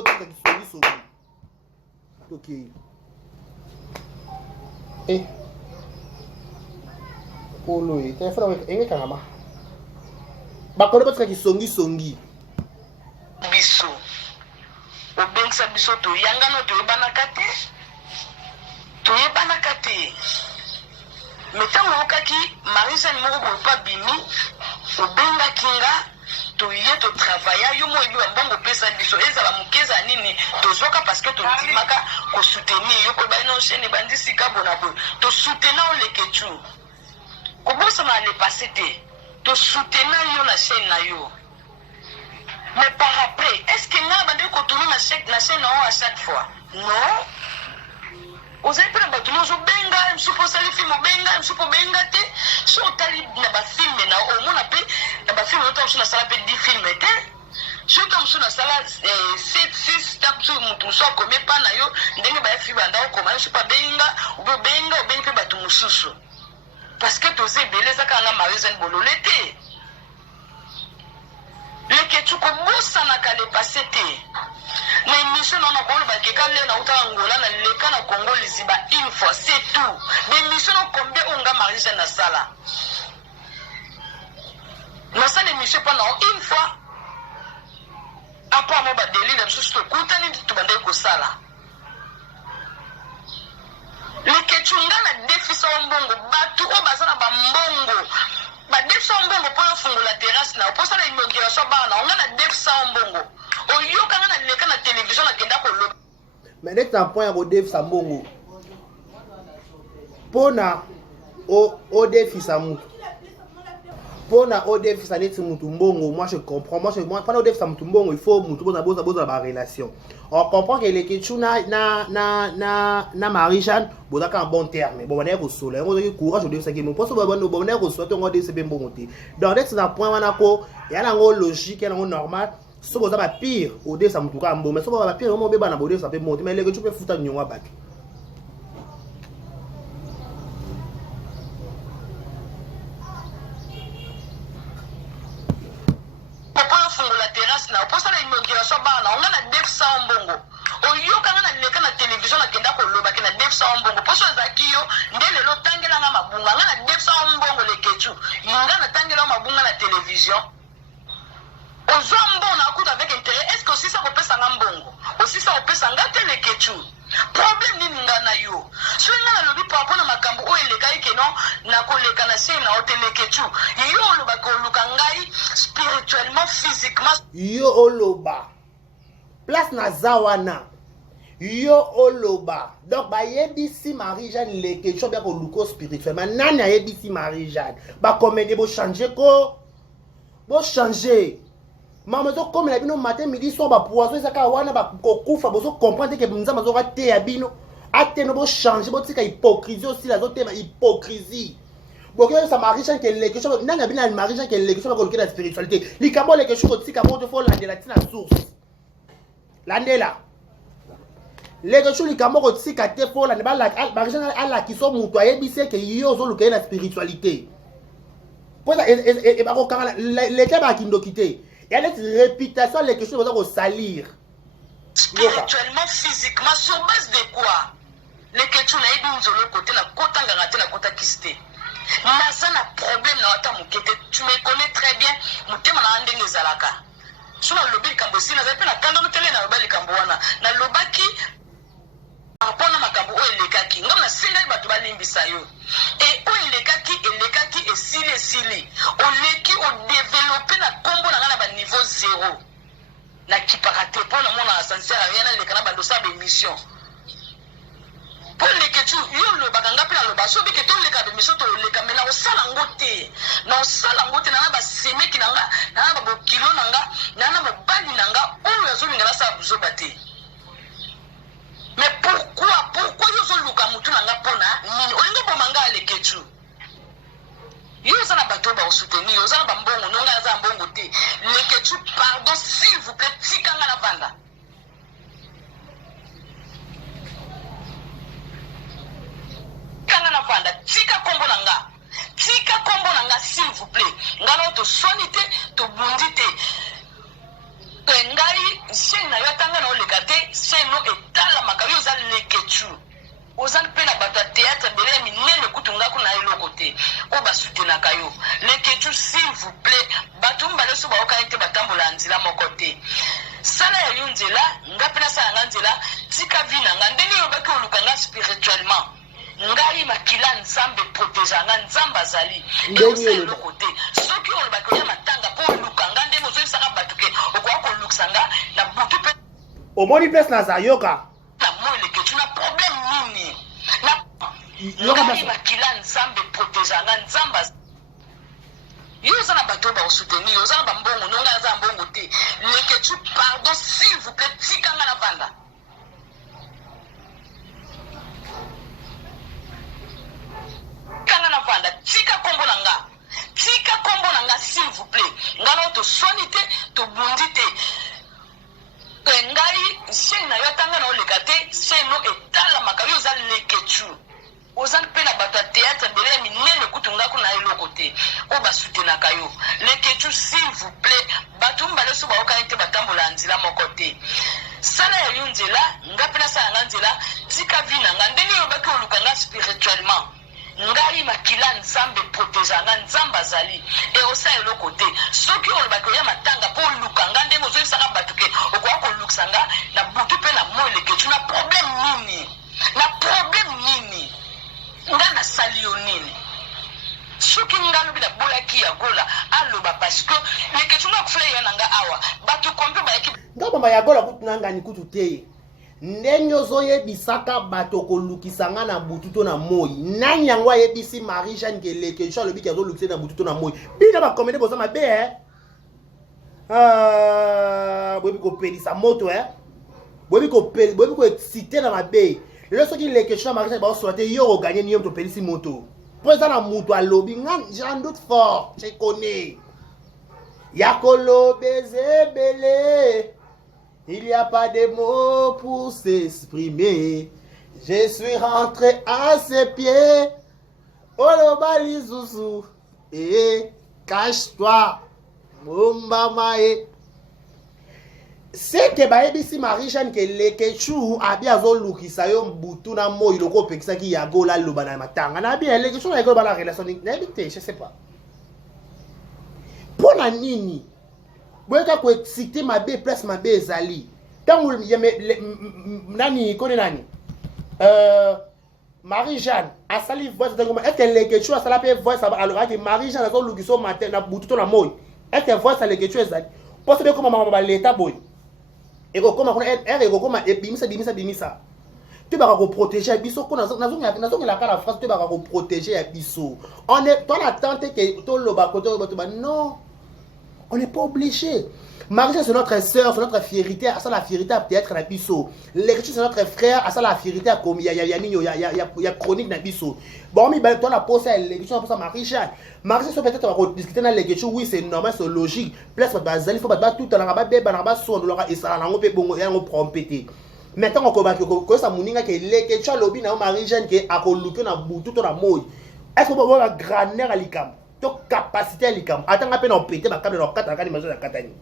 songi. OK. Polo e téléphone enge kangama. Ba kono botika songi. Biso. Obengsa biso to yanga no to yebana kate. Metango okaki Marie-Jeanne moko pa bimi obenga kinga to ye to travailler yo mo ebi mbongo pesa biso ezala mukeza nini tozoka parce que to ndimaka ko soutenir yo ko ba no chaîne bandi sika bona bo to soutenir o leketu ko bosa na le passé te to soutenir yo na chaîne na yo mais par après est-ce que na bandi ko tourner na chaîne à chaque fois non. Vous avez pris un bateau, je benga, je suis pour salir film, benga, je suis pour benga te. Si on t'a dit na ba film na au moins appelé na ba film on t'a sur la salle appelé 10 films te. Si on t'a sur la salle 7 6 tap sur mutu so comme pas na yo, ndenge ba film anda ko ma je suis pas benga, ou benga bateau mususu. Parce que tu sais belé ça quand na Marie-Jeanne bololé te. Le que tu commences à na le passé te. Na émission on a parlé que quand les na uta Angola na le kana Congo liziba une fois c'est tout. L'émission combien on ga Marie-Jeanne na sala. Na sala émission pendant une fois. Après moi ba délire sur to kutani tu bande ko sala. Le que tu ngana défi sa mbongo batu o bazana ba mbongo. Ba défi sa mbongo pour fongo la terrasse na pour ça la inauguration ba na on a défi sa mbongo. Mais dès que tu as un point à Rodef Sambongo, Pona Odef Samu, Pona Odef Sanet Mutumbongo, moi je comprends. Moi, pendant Odef Samutumbongo, il faut Mutumbongo la relation. On comprend que les Ketchuna na Marie-Jeanne, bon, un bon terme. Bon, on est au soleil, on a eu courage, on dit ça qui nous pense, on est au soleil, on dit c'est bien bon. Donc, dès que c'est un point, il y a une logique, il y a une normale. Si vous avez pire, au dé ça me touche un bon, mais si vous avez pire, on va vous ça peut monter, mais les gens peuvent foutre un nyonga bac. La terrasse na pour ça la inauguration bana on a def sa mbongo oyo kana na leka na télévision na kenda ko loba kena def sa mbongo pour ça zakiyo ndele lo tangela na mabunga na def sa mbongo le kechu yinga na tangela mabunga na télévision ozombo na akuta avec intérêt est-ce que aussi ça peut ça mbongo aussi ça peut ça ngate le kechu problème ni ngana yo so ngana lobi par rapport na makambo o eleka ike no na koleka na se na hotel kechu yo loba ko luka ngai spirituellement physiquement yo oloba place na zawana yo oloba donc ba yebisi Marie-Jeanne le kechu bien ko luko spirituellement nani yebisi Marie-Jeanne ba comédie bo changer ko bo changer. Maman, comme la bino matin, midi, soir, bah poisson, ça kawana, bah kokufa, bah so comprendre que nous avons raté à bino, até nous changer, bah c'est hypocrisie aussi la autre hypocrisie. Bon que ça Marie-Jeanne qui est quelque chose, n'a bien Marie-Jeanne qui est quelque chose de la spiritualité. Les cabos les quelque chose aussi cabos de faut la de la source. L'année là. L'équechou likambo kotika te pour la Marie-Jeanne ala qui sont mutu ayebise que yo zo luka na spiritualité. Pour ça et ba ko kanga l'état ba kindo kité. Il y a une réputation l'équechou va salir. Spirituellement, physiquement, sur base de quoi? L'équechou na yebi nzolo côté na kota nganga na kota kiste. Nasa na problème na wata mukete, tu me connais très bien, mutema na ndenge zalaka. Suna lobi kambo si na zape na kando tele na lobi kambo wana. Na lobaki apona makambo o elekaki. Ngam na singa bato balimbisa yo. Et o elekaki esili. O leki o développer na kombo na ngana ba niveau 0. Na kiparate pona mona ascenseur yana lekana ba dosa be mission. Pour les ketu yo lo baganga pe na lo baso bi ke to leka be mission to leka mena o sala ngote. Na o sala ngote na ba seme kinanga na ba bokilo nanga na ba bali nanga o yazo ngala sa buzo bate. Mais pourquoi yo zo luka mutu nanga pona nini olingo bomanga le ketu. Yo zana bato ba soutenir yo zana bambongo nonga za mbongo te. Le ketu pardon s'il vous plaît tikanga na banda. Tika kombo nanga s'il vous plaît ngalo to sonite to bundite ngai sena yatanga na olekate seno etala makayo za lekechu ozan pena bata théâtre bele minene kutunga kuna eloko te o basutena kayo lekechu s'il vous plaît batumba leso ba okaite batambola nzila mokote sala ya yunzela ngapena sala nganzela tika vina ngandeni yobaki olukanga spirituellement ngai makila nzambe protéganga nzamba azali ndenge lokote soki olobaki ya matanga po lukanga ndenge ozoyisaka batuke okwa ko luksanga na butu pe omoni place na zayoka na moile ke tu na problème nini na yoka ngai makila nzambe protéganga nzamba yo zana bato ba soutenir yo zana bambongo nonga za mbongo te leke tu pardon s'il vous plaît tikanga na banda. Tika kombo nanga s'il vous plaît ngalo to sonite to bundite ngai sena yatanga na olekate seno etala makayo za lekechu ozan pena bata théâtre bele minene kutunga kuna eloko te o basutena kayo lekechu s'il vous plaît batumba leso ba okaite batambola nzila mokote sala ya yunzela ngapena sala nzela tika vina ngandeni yobaki olukanga spirituellement ngai makila nzambe protéganga nzamba azali e osa eloko te soki olobaki ya matanga po lukanga ndenge ozoyisaka batuke okwa ko luksanga na butu pe na moile ke tu na problème nini nga na sali yo nini soki ngalo bila bolaki ya gola aloba parce que les questions na kufle ya nanga awa batu kompe ba équipe ngaba ya gola kutunanga ni kutu te ndenge ozoyebisaka bato kolukisanga na butu to na moi nani yango ayebisi Marie-Jeanne ke lekechu alobi ke azolukisa na butu to na moi bina bakomede boza mabe boyebi kopelisa moto boyebi koexcite na mabe lelo soki lekechu na Marie-Jeanne baosola te yo oganye ni yo topelisi moto po eza na mutu alobi nga j'en doute fort je connais ya kolobeza ebele. Il n'y a pas de mots pour s'exprimer. Je suis rentré à ses pieds. Oh le balizouzou. Et cache-toi. Mon maman. C'est que baebisi Marie-Jeanne que lekechu a bien zolukisa yo mbutu na moi loko pekisa ki ya gola loba na matanga. Na bien lekechu na gola la relation n'habite, je sais pas. Pour la nini. Boyeka ko exciter ma be place ma be ezali tango nani kone nani Marie-Jeanne asali voice tango est que lekechu asala pe voice alors que Marie-Jeanne azo lukiso matin na bututo na moi est que voice lekechu ezali parce que comme maman ba l'état boy et comme kuna et comme bimisa tu vas ko protéger biso ko nazo la cara France tu vas ko protéger biso on est dans l'attente que to loba ko to ba non. On n'est pas obligé. Marie-Jeanne, c'est notre soeur, c'est notre fierté. À ça, la fierté a peut-être la biso. L'écriture, c'est notre frère. À ça, la fierté a comme il y a chronique dans biso. Bon, mais toi, la pose à l'écriture, on pose à Marie-Jeanne. Marie-Jeanne, peut-être on va discuter dans l'écriture. Oui, c'est normal, c'est logique. Place, il faut battre tout dans la bébé, dans la bas, son, et ça, on peut bon, on prend pété. Maintenant on combat que ça moninga que leke cha lobi na Marie Jeanne que akoluke na butu to na moyi. Est-ce que vous avez grandeur à l'icam? To capacité à l'icam. Attends, après, on pété ma câble dans 4 ans, on a katani.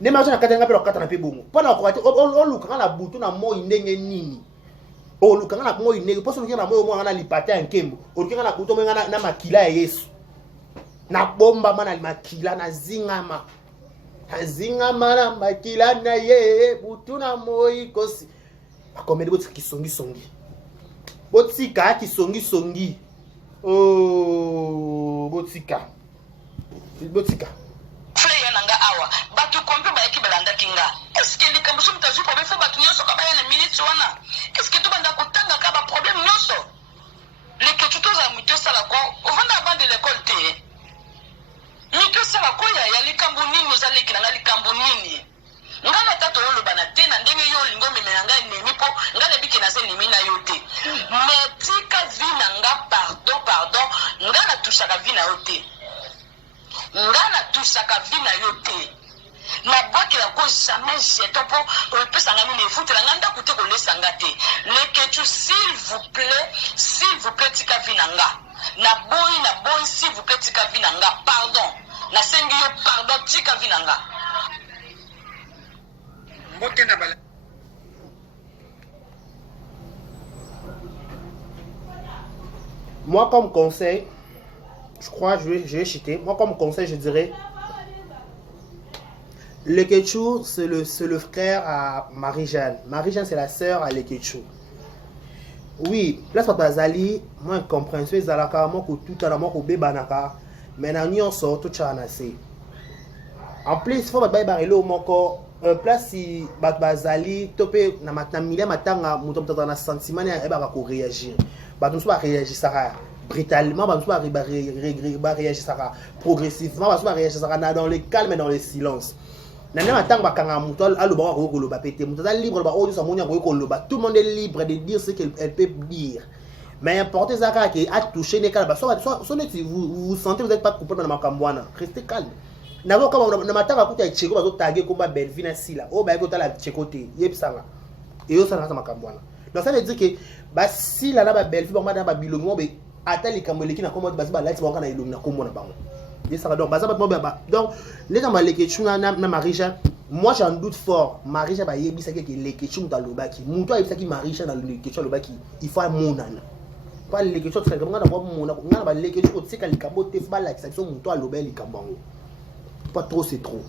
Ne marche na katani, on a 4 ans, on pendant qu'on on look à la bouton à moi, il n'est ni. On look à la moi, il n'est pas sur le moi, on a l'ipate en kembo. On look à la bouton, on a makila et yesu. Na bomba mana makila na zingama. Zingama na makila na ye, bouton à moi, kosi. Comme des qui songi. Botika qui songi. Oh, botika. Flea nanga awa. Batu kompe ba ekibelanda kinga. Est-ce que les kambusu mtazu problème faut batu nyoso kabaya na minute wana? Est-ce que tu banda kutanga kaba problème nyoso? Les que tu toza mito sala ko, ovanda bande l'école te. Mito sala ko ya likambu nini ozali kinanga likambu nini? Ngana tato yolo bana tena ndenge yo lingo memenanga nemi po ngana biki na se nemi na yote. Metika vina nga pardon ngana tusaka vina yote. Ngana tusaka vina yote. Na baki la ko jamais jeto po pesa ngami ne futa nganda kute ko lesanga te. Leketu s'il vous plaît tika vina nga. Na boy s'il vous plaît tika vina nga pardon. Na sengi yo pardon tika vina nga. Moi, comme conseil, je crois, je vais chuter. Moi, comme conseil, je dirais Lekechu, c'est le frère à Marie-Jeanne. Marie-Jeanne, c'est la sœur à Lekechu. Oui, place Papa Zali, moi, je comprends. C'est Zalaka, moi, tout à l'heure, moi, Bébanaka. Mais nous, on sort tout ça. En plus, il faut que je barre mon place si bazali topé na matamilia matanga muto mtata na sentiment ya eba ko réagir ba nous pas réagir ça brutalement ba nous pas réagir ça progressivement ba nous pas réagir ça dans le calme et dans le silence na matanga ba kanga muto alo ba ko lo ba pété muto libre ba audio ça monia ko lo ba tout le monde est libre de dire ce qu'elle peut dire mais importe ça qui a touché les calme soit vous sentez vous êtes pas coupé dans makambwana restez calme. Navo kama na matanga kuta cheko bazo taguer komba Belvina sila o ba ko tala cheko te yebisanga et yo sana makambwana donc ça veut dire que ba sila na ba Belvina ba ba bilongo be atali kamoleki na komba ba light ba kana ilongo na kombo na bango et ça donc baza ba donc les gens maleke chuna na Marie-Jeanne moi j'en doute fort Marie-Jeanne ba yebisa ke leke chuna talobaki muto ayebisa ki Marie-Jeanne na leke chuna lobaki il faut monana pas leke chuna très ngana ba mona ngana ba leke chuna tika likambo te ba la section muto alobeli kambango. Pas trop, c'est trop.